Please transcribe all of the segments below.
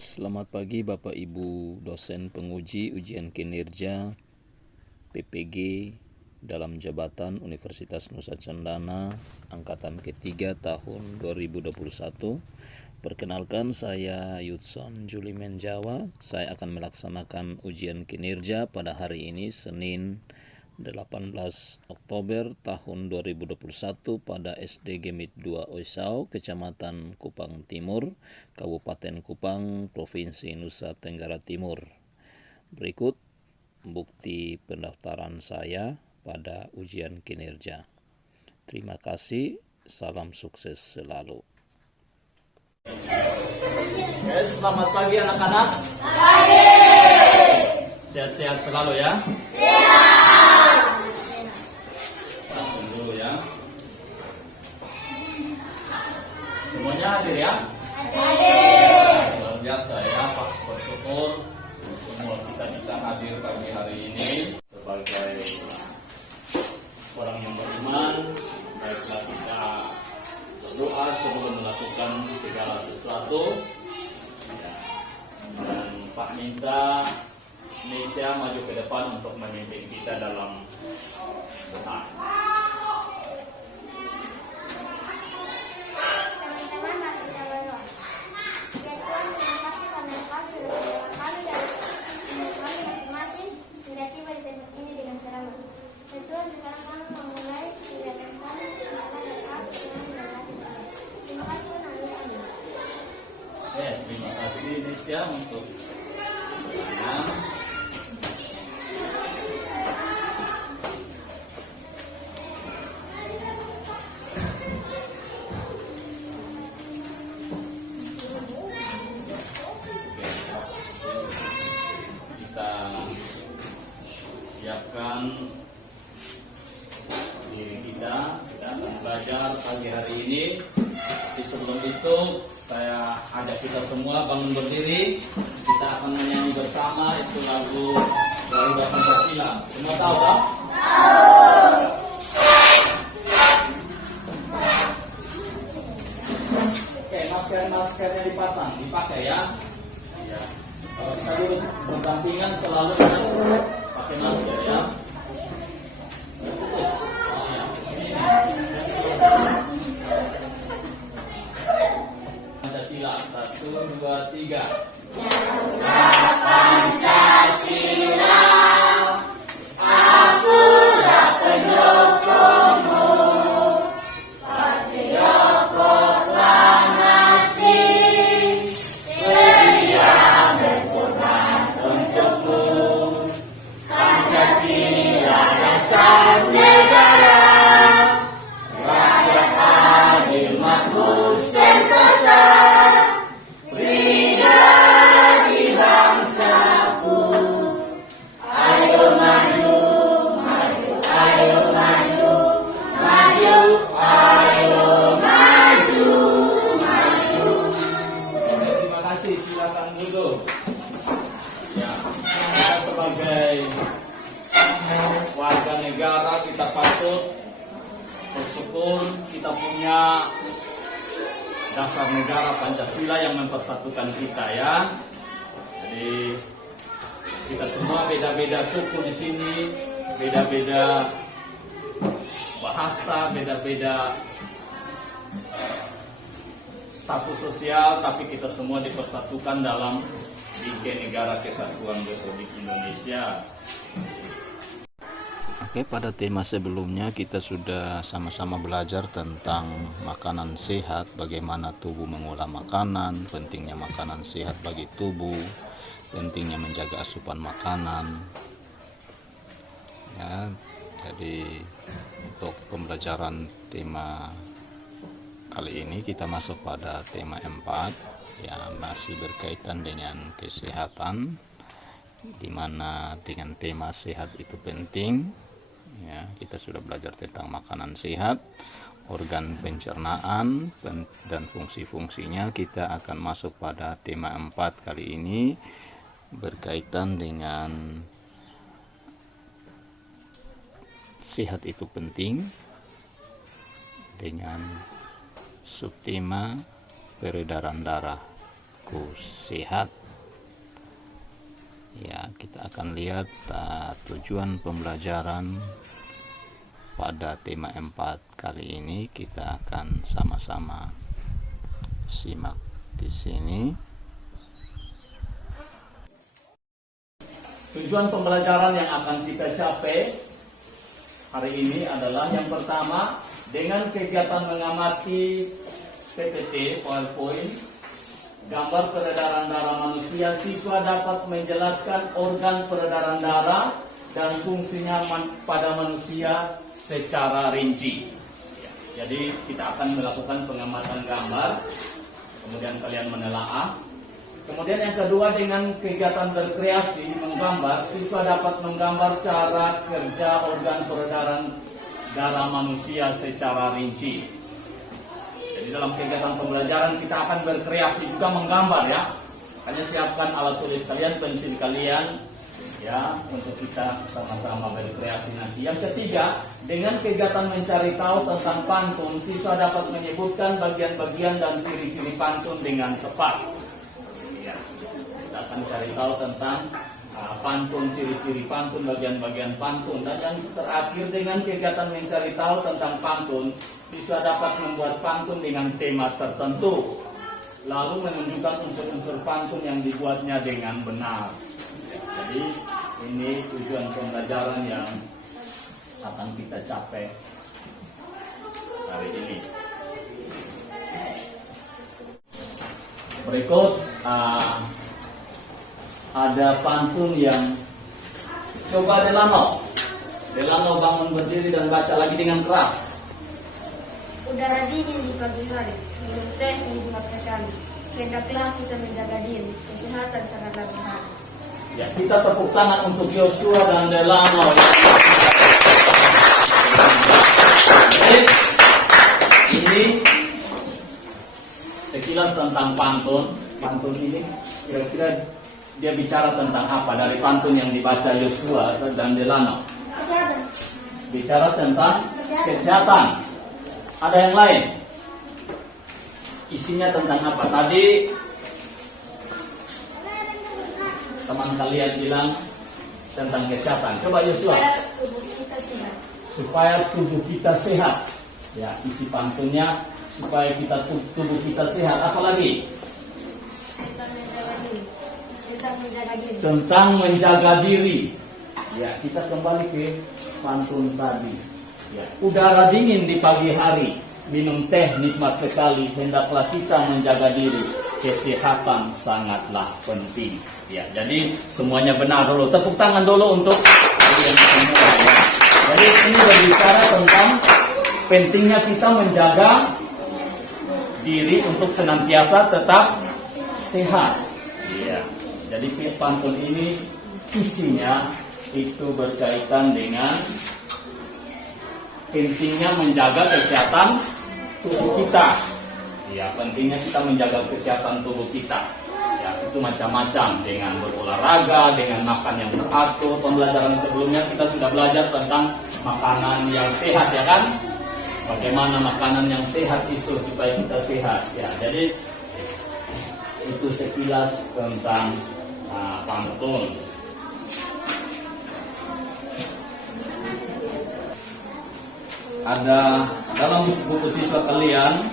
Selamat pagi Bapak Ibu dosen penguji ujian kinerja PPG dalam jabatan Universitas Nusa Cendana angkatan ketiga tahun 2021. Perkenalkan, saya Yudson Juli Menjawa. Saya akan melaksanakan ujian kinerja pada hari ini Senin 18 Oktober tahun 2021 pada SD Gemit 2 Oisau, Kecamatan Kupang Timur, Kabupaten Kupang, Provinsi Nusa Tenggara Timur. Berikut bukti pendaftaran saya pada ujian kinerja. Terima kasih, salam sukses selalu. Selamat pagi anak-anak. Pagi. Sehat-sehat selalu ya. Siap. Langsung dulu ya. Semuanya hadir ya. Hadir. Luar biasa ya, Pak. Bersyukur semua kita bisa hadir pagi hari ini sebagai orang yang beriman. Baiklah kita berdoa sebelum melakukan segala sesuatu. Ya. Dan Pak minta Indonesia maju ke depan untuk memimpin kita dalam doa. Teman-teman, mari kita berdoa. Ya Tuhan, terima kasih karena Engkau sudah membawa kami dari umur kami masing-masing hingga tiba di tempat ini dengan selamat. Ya Tuhan, sekarang kami memulai kegiatan kami dengan doa Tuhan dan hati. Terima kasih Tuhan, amin. Terima kasih Indonesia untuk pertanyaan. Kita siapkan diri kita akan belajar pagi hari ini. Tapi sebelum itu saya ajak kita semua bangun berdiri. Kita akan menyanyi bersama itu lagu Garuda Pancasila. Semua tahu tak? Oke, maskernya dipasang, dipakai ya. Iya. Kalau kita duduk berdampingan selalu dengan pakai masker ya. Oh ya, ini. Pancasila 1, 2, 3. Terima kasih, silakan duduk. Ya, kita sebagai warga negara kita patut bersyukur kita punya dasar negara Pancasila yang mempersatukan kita ya. Jadi kita semua beda-beda suku di sini, beda-beda bahasa, beda-beda status sosial, tapi kita semua dipersatukan dalam Bingkai Negara Kesatuan Republik Indonesia. Oke, pada tema sebelumnya kita sudah sama-sama belajar tentang makanan sehat, bagaimana tubuh mengolah makanan, pentingnya makanan sehat bagi tubuh, pentingnya menjaga asupan makanan. Ya, jadi untuk pembelajaran tema kali ini kita masuk pada tema 4 yang masih berkaitan dengan kesehatan, di mana dengan tema sehat itu penting. Ya, kita sudah belajar tentang makanan sehat, organ pencernaan dan fungsi-fungsinya. Kita akan masuk pada tema 4 kali ini berkaitan dengan sehat itu penting, dengan subtema peredaran darah perilaku sehat. Ya, kita akan lihat tujuan pembelajaran pada tema 4 kali ini. Kita akan sama-sama simak di sini. Tujuan pembelajaran yang akan kita capai hari ini adalah yang pertama, dengan kegiatan mengamati PPT, PowerPoint, gambar peredaran darah manusia, siswa dapat menjelaskan organ peredaran darah dan fungsinya pada manusia secara rinci. Jadi kita akan melakukan pengamatan gambar, kemudian kalian menelaah. Kemudian yang kedua, dengan kegiatan berkreasi menggambar, siswa dapat menggambar cara kerja organ peredaran darah manusia secara rinci. Jadi dalam kegiatan pembelajaran kita akan berkreasi juga menggambar ya. Hanya siapkan alat tulis kalian, pensil kalian ya, untuk kita sama-sama berkreasi nanti. Yang ketiga, dengan kegiatan mencari tahu tentang pantun, siswa dapat menyebutkan bagian-bagian dan ciri-ciri pantun dengan tepat. Ya, kita akan cari tahu tentang pantun, ciri-ciri pantun, bagian-bagian pantun. Dan yang terakhir, dengan kegiatan mencari tahu tentang pantun, siswa dapat membuat pantun dengan tema tertentu, lalu menunjukkan unsur-unsur pantun yang dibuatnya dengan benar. Jadi ini tujuan pembelajaran yang akan kita capai hari ini. Berikut ada pantun yang coba Delano bangun berdiri dan baca lagi dengan keras. Udara dingin di pagi hari, minum teh nikmat sekali. Hendaklah kita menjaga diri, kesehatan sangatlah berharga. Ya, kita tepuk tangan untuk Joshua dan Delano. Ini sekilas tentang pantun. Pantun ini kira-kira dia bicara tentang apa dari pantun yang dibaca Joshua dan Delano? Kesehatan. Bicara tentang kesehatan. Ada yang lain? Isinya tentang apa? Tadi teman kalian bilang tentang kesehatan. Coba Joshua. Supaya tubuh kita sehat. Ya, isi pantunnya supaya tubuh kita sehat. Apalagi? Tentang menjaga diri. Ya, kita kembali ke pantun tadi. Ya, udara dingin di pagi hari, minum teh nikmat sekali. Hendaklah kita menjaga diri, kesehatan sangatlah penting. Ya, jadi semuanya benar dulu. Tepuk tangan dulu untuk kalian semua. Ya. Jadi ini berbicara tentang pentingnya kita menjaga diri untuk senantiasa tetap sehat. Iya. Jadi pantun ini isinya itu berkaitan dengan pentingnya menjaga kesehatan tubuh kita. Ya, pentingnya kita menjaga kesehatan tubuh kita. Ya, itu macam-macam, dengan berolahraga, dengan makan yang teratur. Pembelajaran sebelumnya kita sudah belajar tentang makanan yang sehat, ya kan? Bagaimana makanan yang sehat itu supaya kita sehat. Ya, jadi itu sekilas tentang pantun. Ada dalam buku siswa kalian,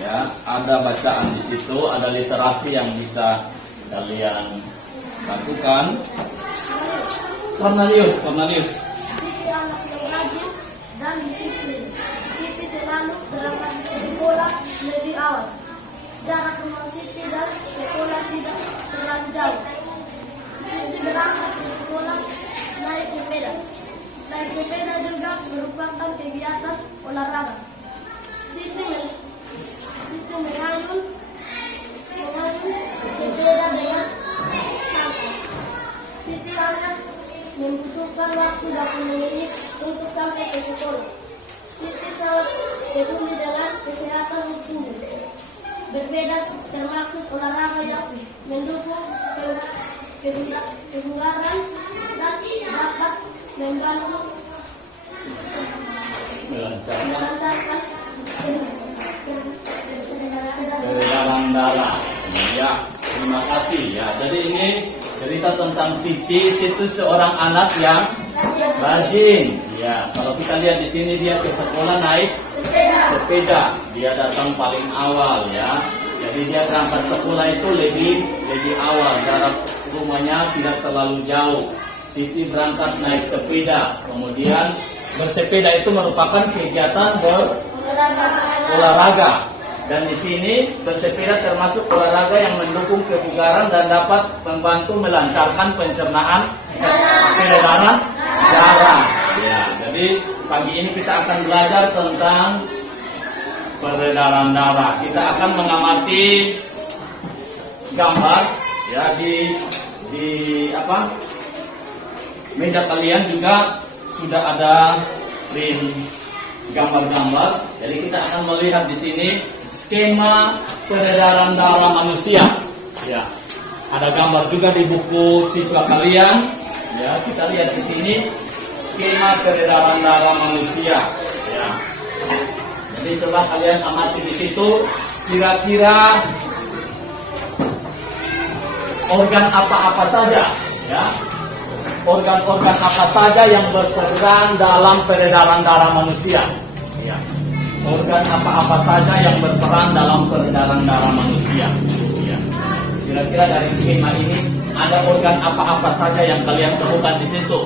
ya, ada bacaan di situ, ada literasi yang bisa kalian lakukan. Cornelius. Siti anak yang rajin dan disiplin. Siti selalu berangkat ke sekolah lebih awal. Jarak rumah Siti dan sekolah tidak terlalu jauh. Siti berangkat ke sekolah naik sepeda. Naik sepeda juga merupakan kegiatan olahraga. Siti mengayun sepeda dengan santai. Siti hanya membutuhkan waktu 20 menit untuk sampai ke sekolah. Siti sangat peduli dengan kesehatan tubuh. Berbeda termasuk olahraga yang mendukung kebugaran dan dapat membantu melancarkan Yang Dara. Ya, terima kasih ya. Jadi ini cerita tentang Siti. Itu seorang anak yang rajin. Ya, kalau kita lihat di sini dia ke sekolah naik sepeda. Dia datang paling awal ya. Jadi dia berangkat sekolah itu lebih awal. Jarak rumahnya tidak terlalu jauh. Siti berangkat naik sepeda. Kemudian bersepeda itu merupakan kegiatan olahraga. Dan di sini bersepeda termasuk olahraga yang mendukung kebugaran dan dapat membantu melancarkan pencernaan peredaran darah. Ya, jadi pagi ini kita akan belajar tentang peredaran darah. Kita akan mengamati gambar ya di meja kalian juga sudah ada gambar-gambar. Jadi kita akan melihat di sini skema peredaran darah manusia. Ya, ada gambar juga di buku siswa kalian. Ya, kita lihat di sini skema peredaran darah manusia. Ya. Jadi coba kalian amati di situ, kira-kira organ apa-apa saja, ya, organ-organ apa saja yang berperan dalam peredaran darah manusia. Ya. Organ apa-apa saja yang berperan dalam peredaran darah manusia. Ya. Kira-kira dari skema ini ada organ apa-apa saja yang kalian temukan di situ.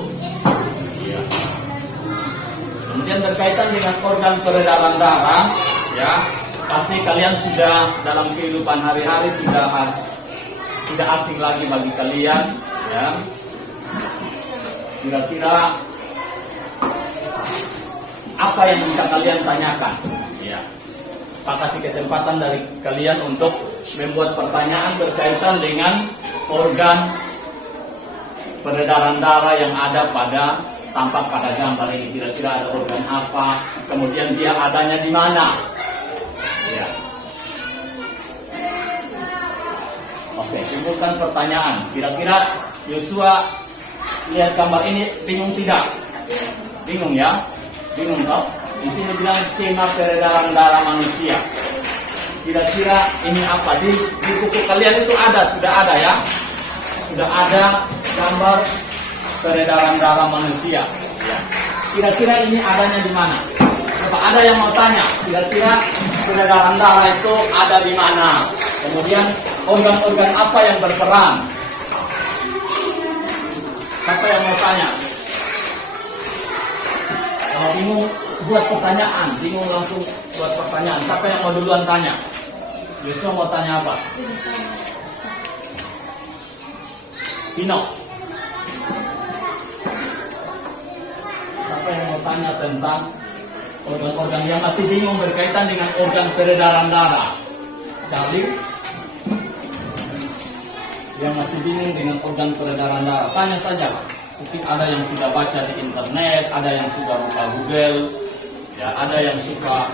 Ya. Kemudian berkaitan dengan organ peredaran darah, ya, pasti kalian sudah dalam kehidupan hari-hari sudah tidak asing lagi bagi kalian, ya. Kira-kira apa yang bisa kalian tanyakan? Ya, Pak kasih kesempatan dari kalian untuk membuat pertanyaan berkaitan dengan organ peredaran darah yang ada tampak pada gambar ini. Kira-kira ada organ apa? Kemudian dia adanya di mana? Ya. Oke, timbulkan pertanyaan. Kira-kira Yosua lihat gambar ini bingung tidak? Bingung ya? Bingung toh? Di sini bilang skema peredaran darah manusia. Kira-kira ini apa? Di buku kalian itu sudah ada ya? Sudah ada gambar peredaran darah manusia. Ya. Kira-kira ini adanya di mana? Apa ada yang mau tanya? Kira-kira peredaran darah itu ada di mana? Kemudian organ-organ apa yang berperan? Siapa yang mau tanya? Kalau bingung buat pertanyaan, bingung langsung buat pertanyaan. Siapa yang mau duluan tanya? Yusuf mau tanya apa? Pino. Siapa yang mau tanya tentang organ-organ yang masih bingung berkaitan dengan organ peredaran darah? Charlie? Yang masih bingung dengan organ peredaran darah, tanya saja. Mungkin ada yang sudah baca di internet, ada yang sudah buka Google, ya, ada yang suka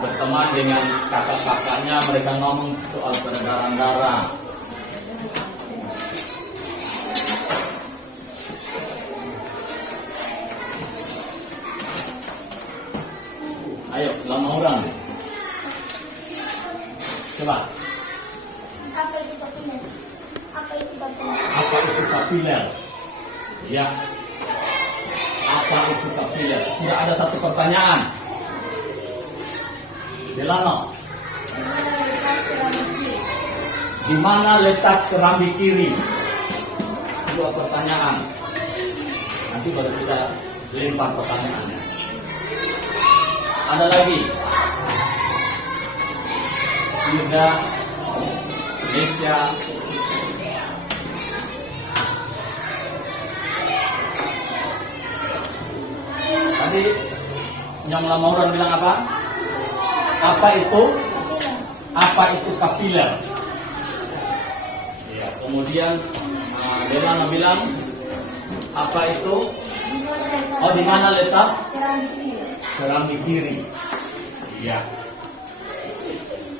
berteman dengan kakak-kakaknya, mereka ngomong soal peredaran darah. Ayo, lama orang. Coba. Apa itu kapiler? Apa itu kapiler? Apa itu kapiler? Ya. Apa itu kapiler? Sudah ada satu pertanyaan. Delano. Di mana letak serambi kiri? Dua pertanyaan. Nanti baru kita lempar pertanyaannya. Ada lagi. Yuda, Indonesia. Tadi yang lama orang bilang apa? Apa itu? Apa itu kapiler? Ya, kemudian Delano bilang apa itu? Oh, di mana letak? Serambi kiri. Iya.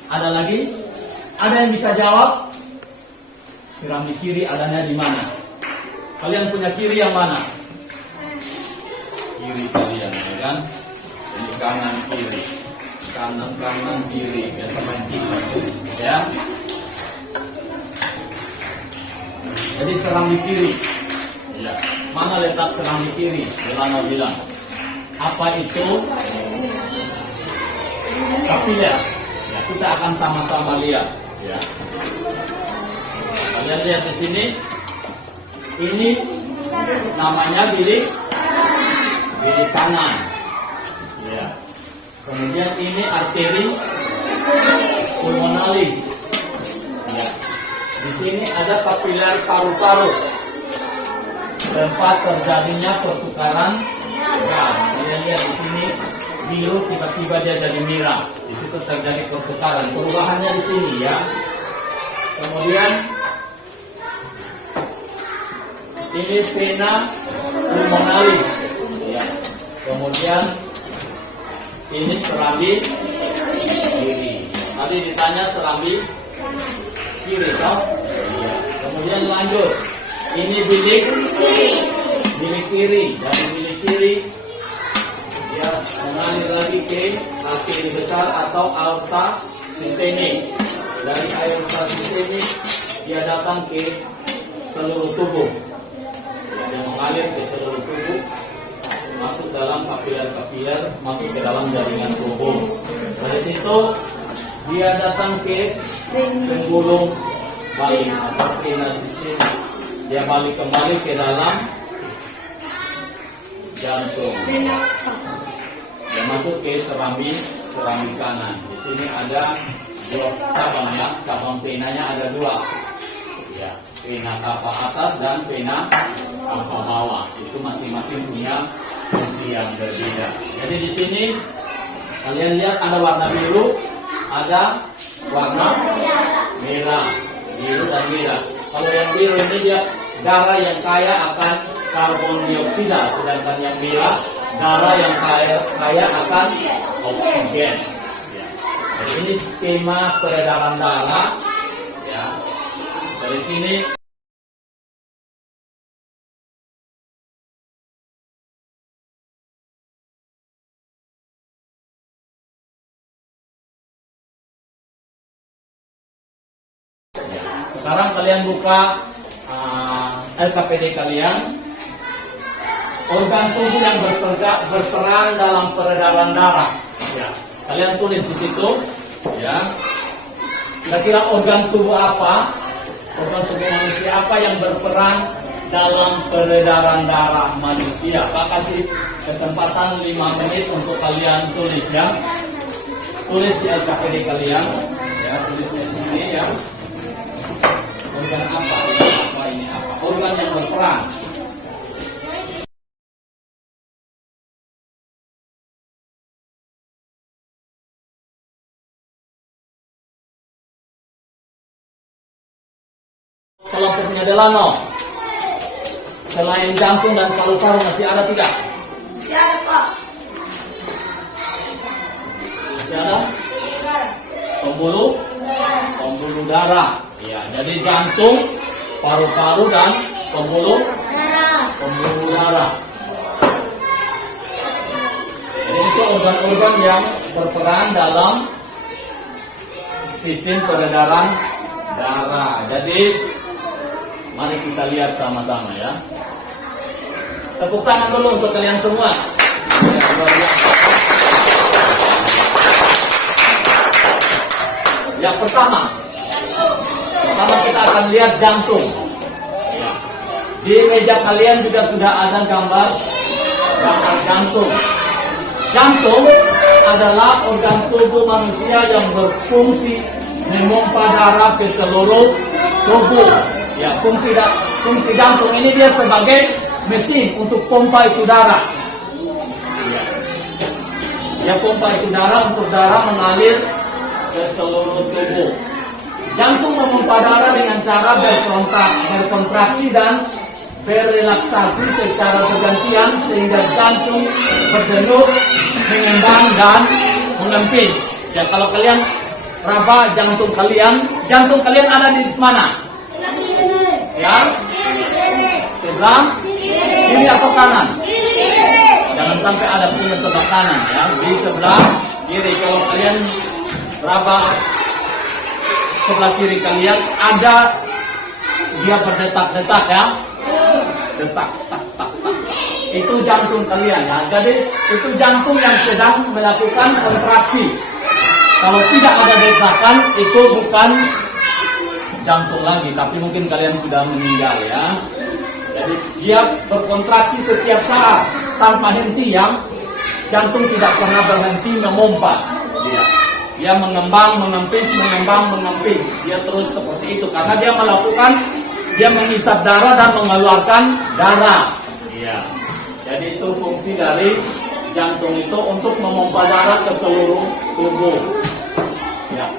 Ada lagi? Ada yang bisa jawab? Serambi kiri adanya di mana? Kalian punya kiri yang mana? Kiri kalian, ya kan? Ini kanan kiri. Kanan kiri. Biasa main kiri. serambi kiri. Ya. Mana letak serambi kiri? Delano bilang. Apa itu? Kapiler. Ya, kita akan sama-sama lihat. Ya. Kalian lihat di sini. Ini namanya bilik kanan. Ya. Kemudian ini arteri pulmonalis. Ya. Di sini ada kapiler paru-paru, tempat terjadinya pertukaran gas. Kalian lihat di sini biru tiba-tiba dia jadi merah. Di situ terjadi pertukaran. Perubahannya di sini ya. Kemudian ini vena pulmonalis. Ya. Kemudian ini serambi kiri. Tadi ditanya serambi kiri, toh? Ya. Kemudian lanjut. Ini bilik kiri. Dari bilik kiri ya mengalir lagi ke arteri besar atau aorta sistemik. Dari aorta sistemik dia datang ke seluruh tubuh. Dia mengalir ke seluruh tubuh, masuk dalam kapiler-kapiler, masuk ke dalam jaringan tubuh. Dari situ dia datang ke pembuluh balik atau vena sistemik. Dia balik kembali ke dalam jantung. Dia masuk ke serambi kanan. Di sini ada dua cabang ya, cabang venanya ada dua. Ya, vena cava atas dan vena cava bawah. Itu masing-masing punya fungsi yang berbeda. Jadi di sini kalian lihat ada warna biru, ada warna merah, biru dan merah. Kalau yang biru ini dia darah yang kaya akan karbon dioksida, sedangkan yang merah darah yang kaya akan oksigen. Ya. Jadi ini skema peredaran darah. Ya. Dari sini sekarang kalian buka LKPD kalian. Organ tubuh yang berperan dalam peredaran darah. Ya. Kalian tulis di situ. Ya. Kira-kira organ tubuh apa? Organ tubuh manusia apa yang berperan dalam peredaran darah manusia? Pak kasih kesempatan 5 menit untuk kalian tulis ya. Tulis di LKPD kalian. Ya, tulisnya di sini ya. Organ apa? Ini apa? Organ yang berperan. Kelompoknya Delano. Selain jantung dan paru-paru masih ada tidak? Masih ada, Pak. Masih ada? Pembuluh darah. Ya, jadi jantung, paru-paru dan pembuluh darah. Jadi itu organ-organ yang berperan dalam sistem peredaran darah. Jadi mari kita lihat sama-sama ya. Tepuk tangan dulu untuk kalian semua. Ya, luar biasa. Yang pertama kita akan lihat jantung. Ya. Di meja kalian juga sudah ada gambar jantung. Jantung adalah organ tubuh manusia yang berfungsi memompa darah ke seluruh tubuh. Ya, fungsi jantung ini dia sebagai mesin untuk pompa itu darah. Ya. Dia pompa itu darah untuk darah mengalir ke seluruh tubuh. Jantung memompa darah dengan cara berkontraksi dan berrelaksasi secara bergantian sehingga jantung berdenyut, mengembang dan mengempis. Ya, kalau kalian raba jantung kalian ada di mana? Ya, sebelah kiri atau kanan? Jangan sampai ada punya sebelah kanan ya, di sebelah kiri. Kalau kalian raba sebelah kiri kalian ada dia berdetak-detak ya. Detak, tak, tak, tak. Itu jantung kalian ya. Jadi itu jantung yang sedang melakukan kontraksi. Kalau tidak ada detakan, itu bukan jantung lagi, tapi mungkin kalian sudah meninggal ya. Jadi dia berkontraksi setiap saat tanpa henti ya. Jantung tidak pernah berhenti memompa. Dia mengembang, menempis, mengembang, menempis. Dia terus seperti itu karena dia melakukan, dia menghisap darah dan mengeluarkan darah. Iya. Jadi itu fungsi dari jantung itu untuk memompa darah ke seluruh tubuh. Ya.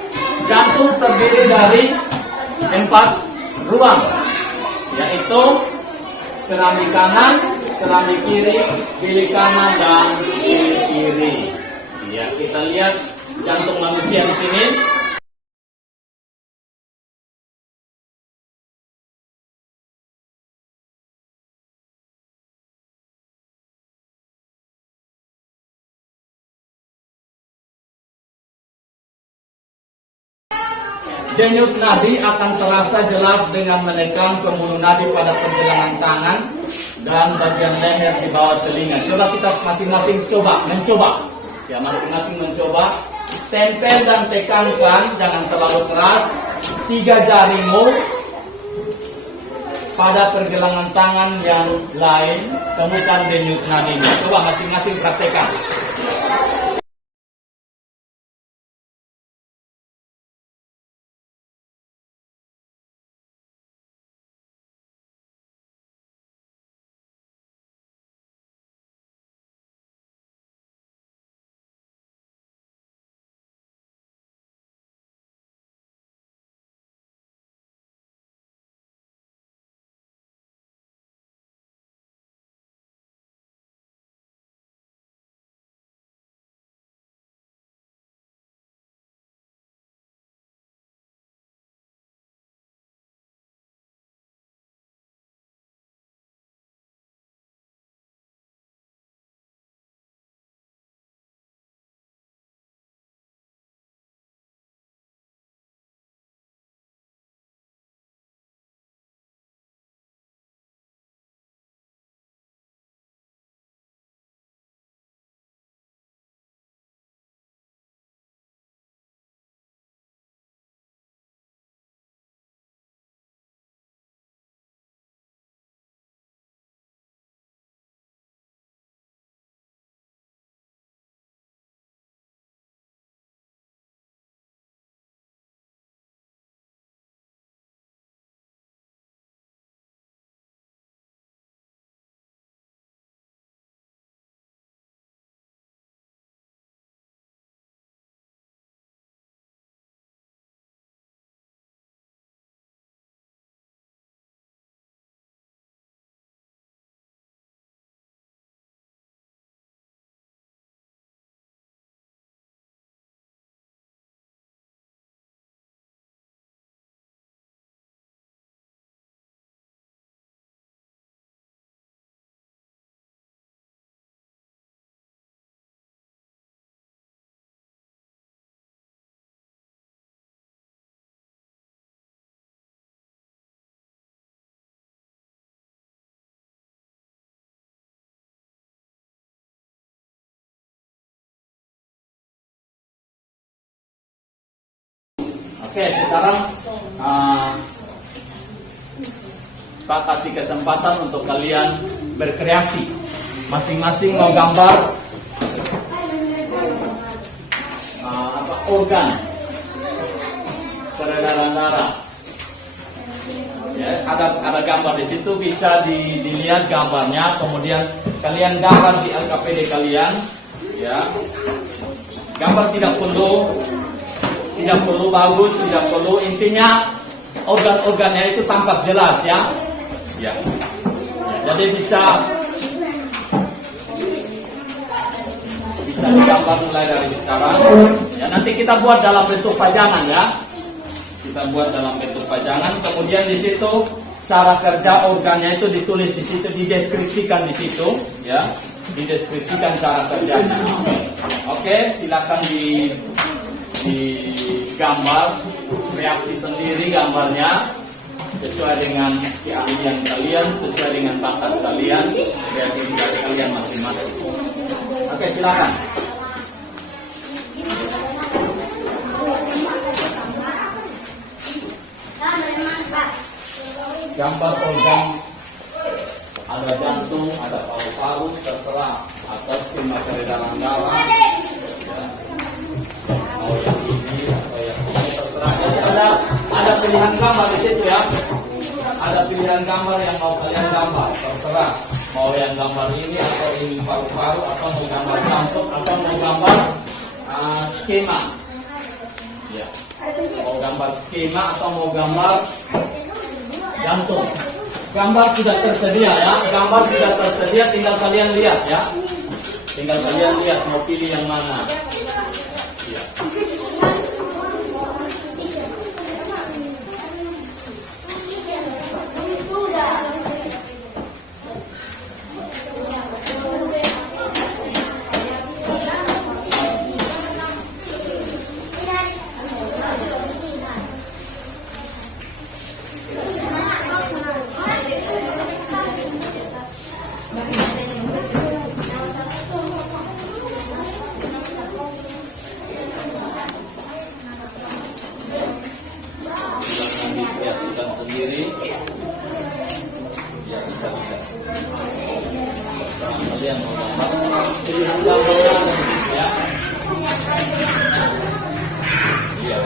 Jantung terdiri dari 4 ruang, yaitu serambi kanan, serambi kiri, bilik kanan dan bilik kiri. Ya, kita lihat jantung manusia di sini. Denyut nadi akan terasa jelas dengan menekan pembuluh nadi pada pergelangan tangan dan bagian leher di bawah telinga. Coba kita masing-masing mencoba. Ya, masing-masing mencoba. Tempel dan tekankan, jangan terlalu keras. 3 jarimu pada pergelangan tangan yang lain, temukan denyut nadinya. Coba masing-masing praktekkan. Oke, sekarang Pak kasih kesempatan untuk kalian berkreasi. Masing-masing mau gambar organ peredaran darah. Ya, ada gambar di situ, bisa dilihat gambarnya. Kemudian kalian gambar di LKPD kalian. Ya, gambar tidak perlu bagus, tidak perlu, intinya organ-organnya itu tampak jelas ya. Ya, jadi bisa digambar mulai dari sekarang. Ya, nanti kita buat dalam bentuk pajangan ya. Kita buat dalam bentuk pajangan. Kemudian di situ cara kerja organnya itu ditulis di situ, dideskripsikan di situ ya. Dideskripsikan cara kerjanya. Oke, silakan digambar, kreasi sendiri gambarnya. sesuai dengan keahlian kalian, sesuai dengan bakat kalian, kreativitas kalian masing-masing. Oke, silakan. Gambar organ, ada jantung, ada paru-paru, terserah atau skema peredaran darah. Ya. Mau yang ini atau yang ini terserah. Jadi ada pilihan gambar di situ ya. Ada pilihan gambar yang mau kalian gambar, terserah. Mau yang gambar ini atau ini paru-paru atau mau gambar jantung atau mau gambar skema. Ya. Mau gambar skema atau mau gambar jantung. Gambar sudah tersedia ya. Gambar sudah tersedia, tinggal kalian lihat ya. Tinggal kalian lihat mau pilih yang mana. Ya. Kreasikan sendiri ya, bisa kalian mau gambar pilihan gambarnya ya. Iya,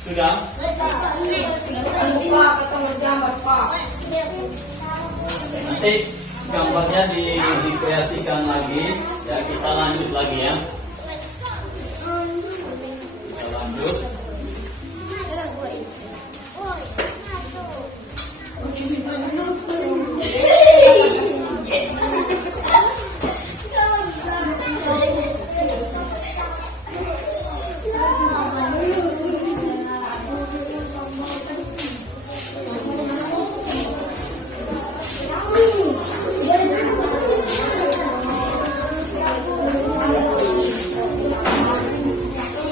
sudah. Nanti gambarnya dikreasikan lagi ya, kita lanjut lagi ya. Kita lanjut.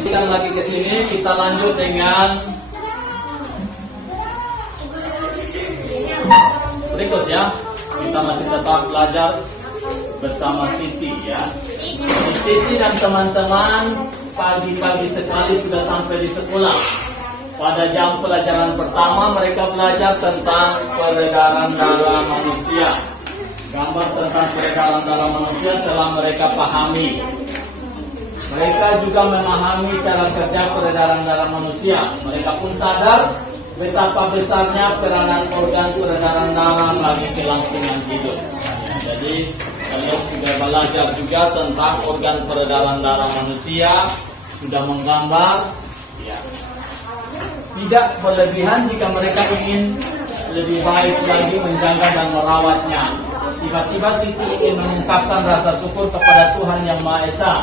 Kita lagi ke sini, kita lanjut dengan berikut ya. Kita masih tetap belajar bersama Siti ya. Siti dan teman-teman pagi-pagi sekali sudah sampai di sekolah. Pada jam pelajaran pertama mereka belajar tentang peredaran darah manusia. Gambar tentang peredaran darah manusia telah mereka pahami. Mereka juga memahami cara kerja peredaran darah manusia. Mereka pun sadar betapa besarnya peranan organ peredaran darah bagi kelangsungan hidup. Jadi kalian sudah belajar juga tentang organ peredaran darah manusia, sudah menggambar. Ya. Tidak berlebihan jika mereka ingin lebih baik lagi menjaga dan merawatnya. Tiba-tiba Siti ingin mengungkapkan rasa syukur kepada Tuhan Yang Maha Esa.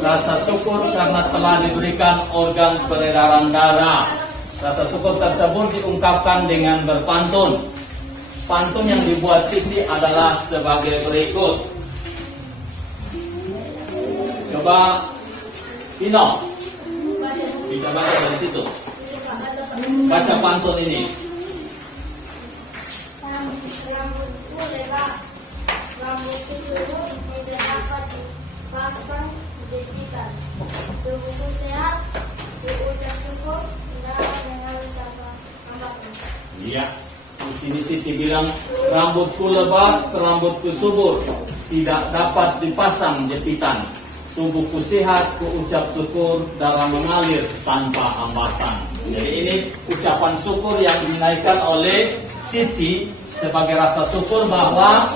Rasa syukur karena telah diberikan organ peredaran darah. Rasa syukur tersebut diungkapkan dengan berpantun. Pantun yang dibuat Siti adalah sebagai berikut. Coba Ino, bisa baca dari situ. Baca pantun ini. Rambutku lebat, rambutku suruh tidak dapat dipasang jepitan. Tubuhku sehat, diucap syukur, dalam dengan ucapan hambatan. Iya. Di sini Siti bilang rambutku lebat, rambutku subur, tidak dapat dipasang jepitan. Tubuhku sehat, ku ucap syukur, darah mengalir tanpa hambatan. Jadi ini ucapan syukur yang dinaikkan oleh Siti sebagai rasa syukur bahwa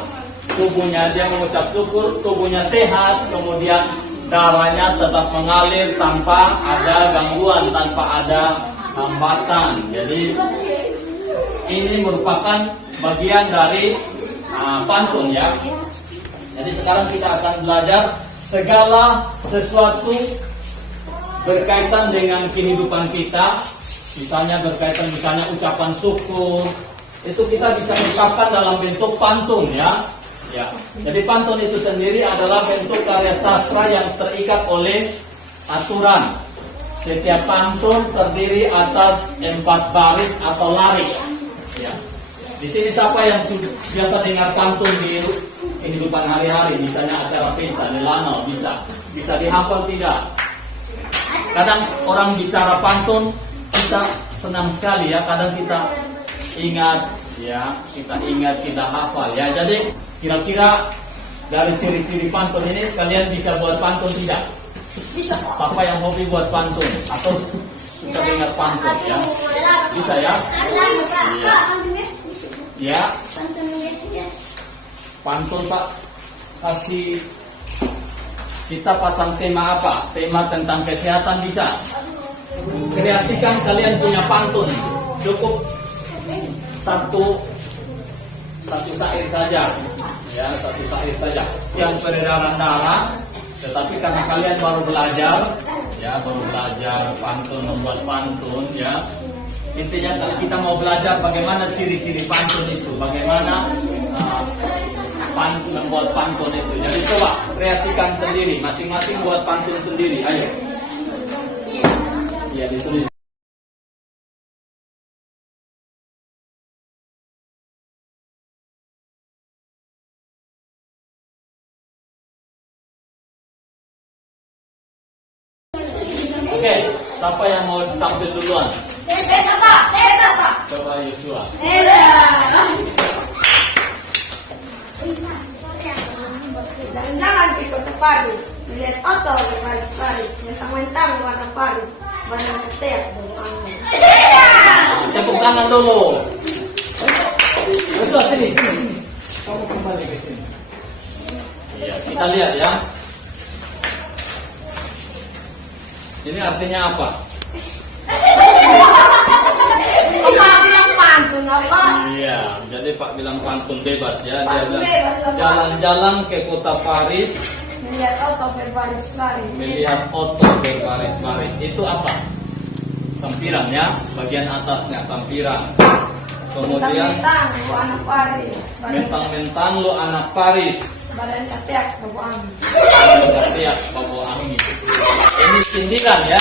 tubuhnya, dia mengucap syukur, tubuhnya sehat, kemudian darahnya tetap mengalir tanpa ada gangguan, tanpa ada hambatan. Jadi ini merupakan bagian dari pantun ya. Jadi sekarang kita akan belajar segala sesuatu berkaitan dengan kehidupan kita. Misalnya berkaitan ucapan syukur, itu kita bisa ucapkan dalam bentuk pantun ya. Ya. Jadi pantun itu sendiri adalah bentuk karya sastra yang terikat oleh aturan. Setiap pantun terdiri atas 4 baris atau lari. Ya. Di sini siapa yang biasa dengar pantun di kehidupan hari-hari, misalnya acara pesta, Delano, bisa dihafal tidak? Kadang orang bicara pantun kita senang sekali ya, kadang kita ingat ya, kita hafal ya. Jadi kira-kira dari ciri-ciri pantun ini kalian bisa buat pantun tidak? Siapa yang hobi buat pantun atau suka dengar pantun ya? Bisa ya? Ya. Pantun Pak, kasih kita pasang tema apa? Tema tentang kesehatan bisa? Kreasikan kalian punya pantun. Cukup satu syair saja. Ya, satu syair saja. Yang peredaran darah, tetapi karena kalian baru belajar, ya, pantun, membuat pantun, ya. Intinya kalau kita mau belajar bagaimana ciri-ciri pantun itu, bagaimana membuat pantun itu. Jadi coba kreasikan sendiri, masing-masing buat pantun sendiri. Ayo. Ya, ditulis. Oke, siapa yang mau tampil duluan? Coba Yosua. Jangan ikut Paris, melihat otot di Paris, yang mentang warna Paris, warna ketek doangnya. Tepuk tangan dulu. Yosua sini. Kamu kembali ke sini. Iya, kita lihat ya. Ini artinya apa? Pak bilang pantun apa? Iya, jadi Pak bilang pantun bebas ya. Dia bilang jalan-jalan ke kota Paris, Melihat otot berbaris-baris. melihat otot berbaris-baris. Itu apa? Sampiran ya, bagian atasnya sampiran. Kemudian Mentang-mentang lu anak Paris, mentang-mentang lu anak Paris, badan ketek doang. lihat bawa angin. Ini sindiran ya.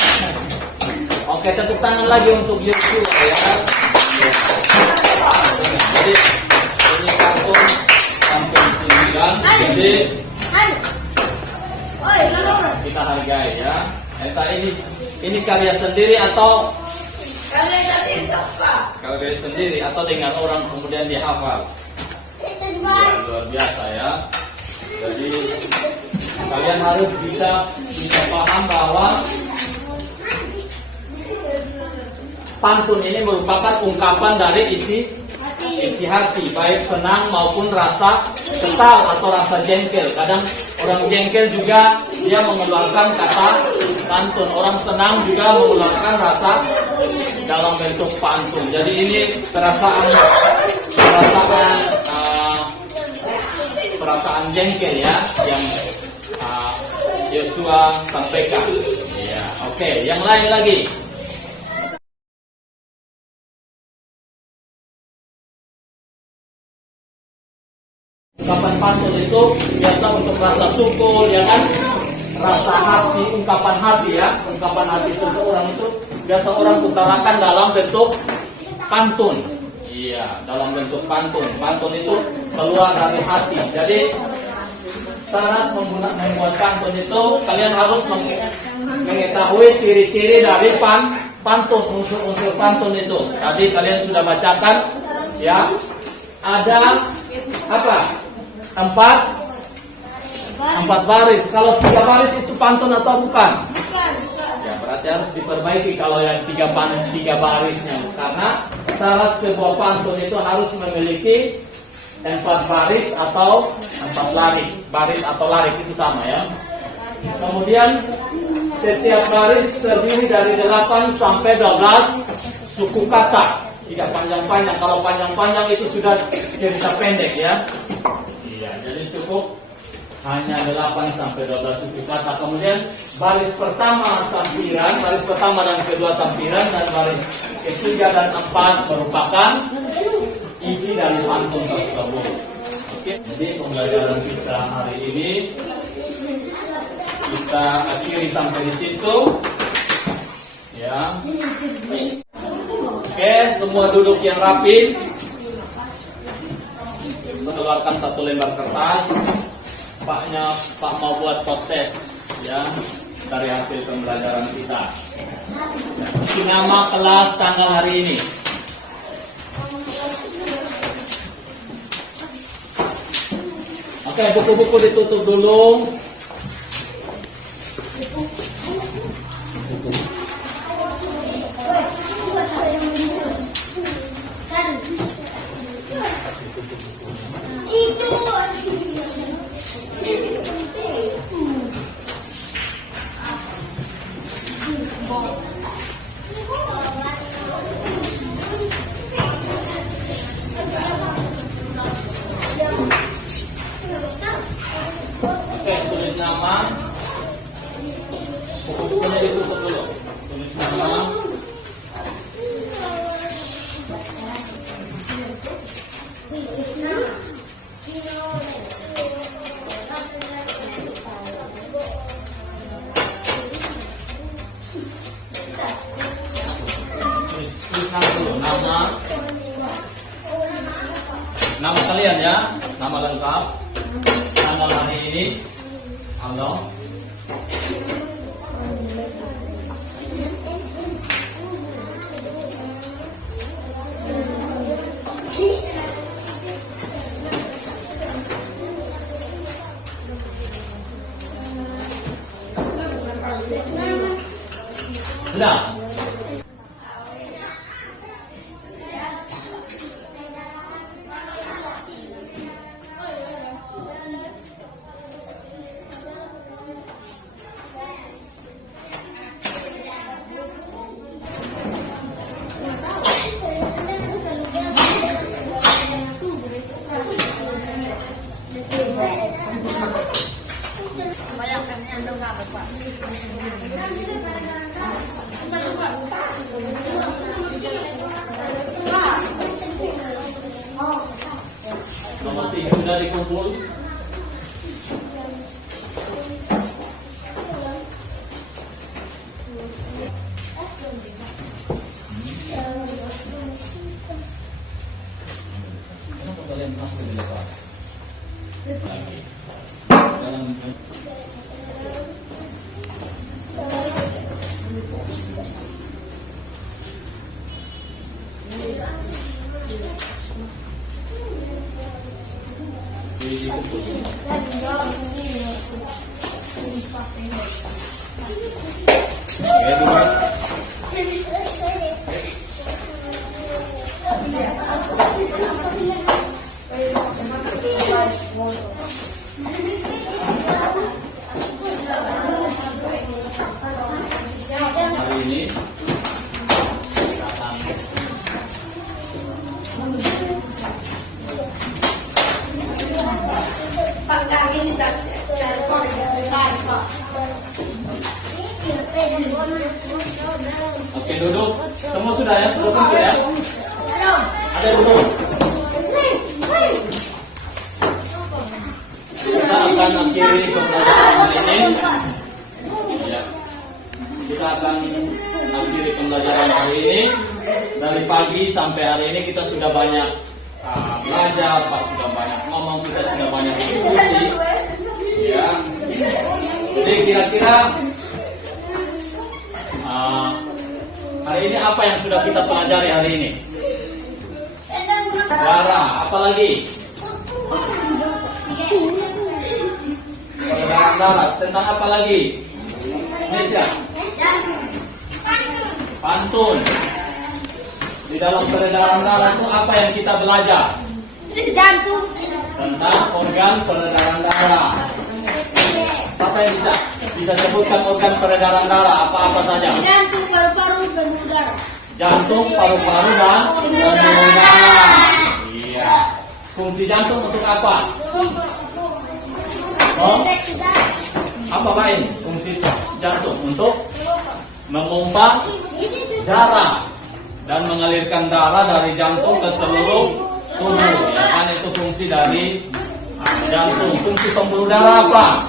Oke, tepuk tangan lagi untuk Yosua ya. Jadi ini pantun sindiran. Jadi kita hargai ya. Ini karya sendiri atau karya sendiri atau dengan orang kemudian dihafal. Ya, luar biasa ya. Jadi kalian harus bisa paham bahwa pantun ini merupakan ungkapan dari isi hati, baik senang maupun rasa kesal atau rasa jengkel. Kadang orang jengkel juga dia mengeluarkan kata pantun. Orang senang juga mengeluarkan rasa dalam bentuk pantun. Jadi ini perasaan jengkel ya yang Yosua sampaikan. Ya, oke. Yang lain lagi. Ungkapan pantun itu biasa untuk rasa syukur, ya kan? rasa hati, ungkapan hati ya, ungkapan hati seseorang itu biasa orang utarakan dalam bentuk pantun. Iya, dalam bentuk pantun. Pantun itu keluar dari hati. Jadi syarat membuat pantun itu kalian harus mengetahui ciri-ciri dari pantun, unsur-unsur pantun itu. Tadi kalian sudah bacakan ya. Ada apa? Empat baris. Kalau 3 baris itu pantun atau bukan? Ya, berarti harus diperbaiki kalau yang 3 barisnya. Karena syarat sebuah pantun itu harus memiliki 4 baris atau 4 larik. Baris atau larik itu sama ya. Kemudian setiap baris terdiri dari 8 sampai 12 suku kata. Tidak panjang-panjang. Kalau panjang-panjang itu sudah cerita pendek ya. Iya, jadi cukup hanya 8 sampai 12 suku kata. Kemudian baris pertama sampiran, baris pertama dan kedua sampiran, dan baris ketiga dan 4 merupakan isi dari pantun tersebut. Oke, jadi pembelajaran kita hari ini kita akhiri sampai di situ. Ya. Oke, semua duduk yang rapi. Keluarkan 1 lembar kertas. Pak mau buat post-test ya dari hasil pembelajaran kita. Isi nama, kelas, tanggal hari ini. Oke, buku-buku ditutup dulu. Oke, tulis nama. Buku-bukunya ditutup dulu. Tulis nama. Tuliskan dulu nama. Nama kalian ya, nama lengkap. Tanggal hari ini. Halo. Sudah. Nomor 3 sudah dikumpul. Kenapa kalian masuk di lepas? Lagi. Hari ini oke, duduk. Semua sudah ya? Duduk sudah ya? Ada duduk. Kita akan akhiri pembelajaran ini. kita akan akhiri pembelajaran hari ini. Dari pagi sampai hari ini kita sudah banyak belajar, sudah banyak ngomong, kita sudah banyak diskusi. Ya. Jadi kira-kira hari ini apa yang sudah kita pelajari hari ini? Darah, apa lagi? Peredaran darah, tentang apa lagi? Indonesia. Pantun. Di dalam peredaran darah itu apa yang kita belajar? Jantung. Tentang organ peredaran darah. Siapa yang bisa sebutkan organ peredaran darah apa-apa saja? Jantung, paru-paru, pembuluh darah. Jantung, paru-paru, dan pembuluh darah. Iya. Fungsi jantung untuk apa? Oh, apa lain fungsi jantung? Untuk memompa darah dan mengalirkan darah dari jantung ke seluruh tubuh. Ya kan, itu fungsi dari jantung. Fungsi pembuluh darah apa?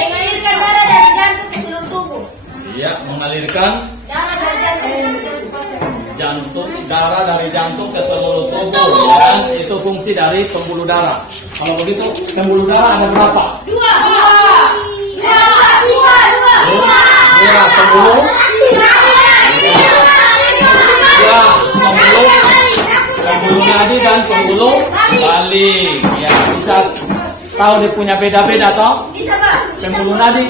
Mengalirkan darah dari jantung ke seluruh tubuh. Iya, mengalirkan Darah dari darah dari jantung ke seluruh tubuh. Ya kan, itu fungsi dari pembuluh darah. Kalau begitu, pembuluh darah ada berapa? Dua Pembuluh. Ya, pembuluh nadi dan pembuluh balik. Ya, bisa tahu dia punya beda-beda toh? Bisa, Pak. Pembuluh nadi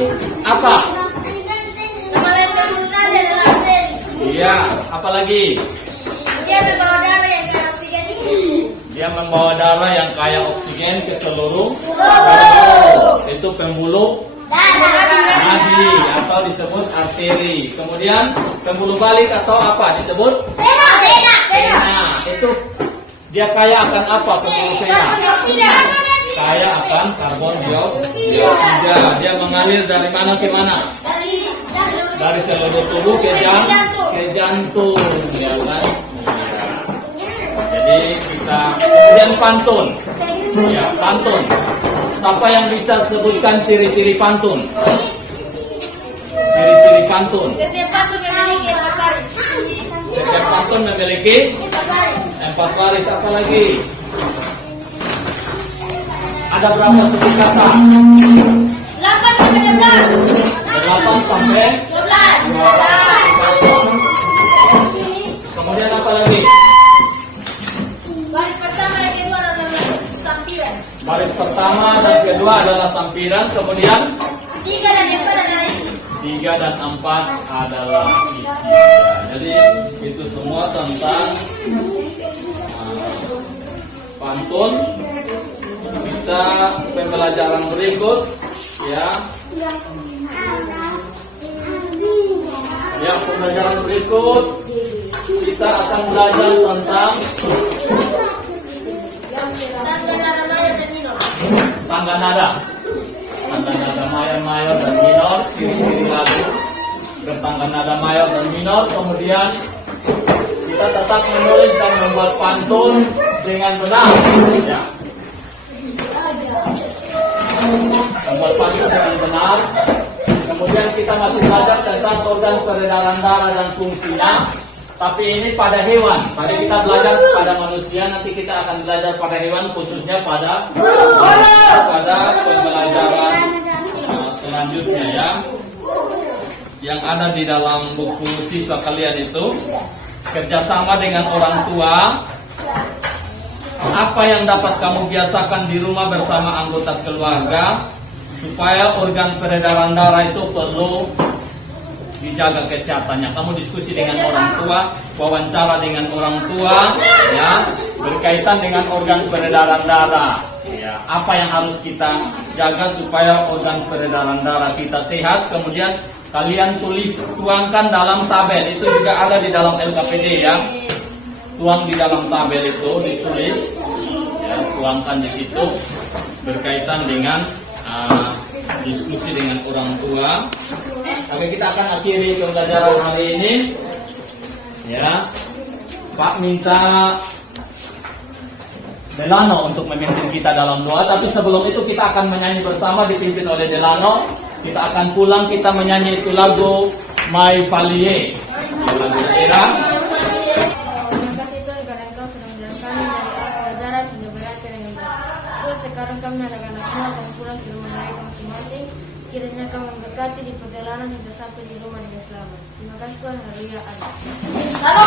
apa? Namanya pembuluh nadi adalah arteri. Iya, apalagi? Dia membawa darah yang kaya oksigen. Dia membawa darah yang kaya oksigen ke seluruh tubuh. Itu pembuluh nadi atau disebut arteri. Kemudian pembuluh balik atau apa disebut? Vena. Nah, itu dia kaya akan apa pembuluh vena? Karbon dioksida. Kaya akan karbon dioksida. Dia mengalir dari mana ke mana? Dari seluruh tubuh ke jantung, ya kan? Jadi kita kemudian pantun. Ya, pantun. Siapa yang bisa sebutkan ciri-ciri pantun? Ciri-ciri pantun. Setiap pantun memiliki 4 baris. Setiap pantun memiliki 4 baris. Apa lagi? Ada berapa suku kata? 8 sampai 12. 8 sampai 12. Kemudian apa lagi? Baris pertama dan kedua adalah sampiran. Baris pertama dan kedua adalah sampiran. Kemudian 3 dan 4 adalah isi. 3 dan 4 adalah isi. Ya, jadi itu semua tentang pantun. Kita pembelajaran berikut, ya. Ya, pembelajaran berikut kita akan belajar tentang Tangga nada mayor dan minor. tangga nada mayor dan minor, ciri-ciri lagu bertangga nada mayor dan minor. Kemudian kita tetap menulis dan membuat pantun dengan benar, ya. Membuat pantun dengan benar. Kemudian kita masih belajar tentang organ peredaran darah dan fungsinya. Tapi ini pada hewan. Pada kita belajar pada manusia, nanti kita akan belajar pada hewan, khususnya pada pembelajaran selanjutnya, ya. Yang ada di dalam buku siswa kalian itu kerjasama dengan orang tua. Apa yang dapat kamu biasakan di rumah bersama anggota keluarga supaya organ peredaran darah itu perlu dijaga kesehatannya. Kamu diskusi dengan orang tua, wawancara dengan orang tua, ya, berkaitan dengan organ peredaran darah. Ya, apa yang harus kita jaga supaya organ peredaran darah kita sehat. Kemudian kalian tuangkan dalam tabel. Itu juga ada di dalam LKPD, ya. Tuang di dalam tabel itu ditulis, ya, tuangkan di situ berkaitan dengan diskusi dengan orang tua. Oke, kita akan akhiri pembelajaran hari ini, ya. Pak minta Delano untuk memimpin kita dalam doa, tapi sebelum itu kita akan menyanyi bersama dipimpin oleh Delano. kita akan pulang, kita menyanyi itu lagu My Valie. Lagu daerah. Terima kasih Tuhan karena Engkau sudah menjalankan kami dari darat hingga berakhir dengan baik. Tuhan, sekarang kami anak-anakmu akan pulang ke rumah mereka masing-masing. Kiranya Kau memberkati di perjalanan hingga sampai di rumah dengan selamat. Terima kasih Tuhan, haleluya, amin.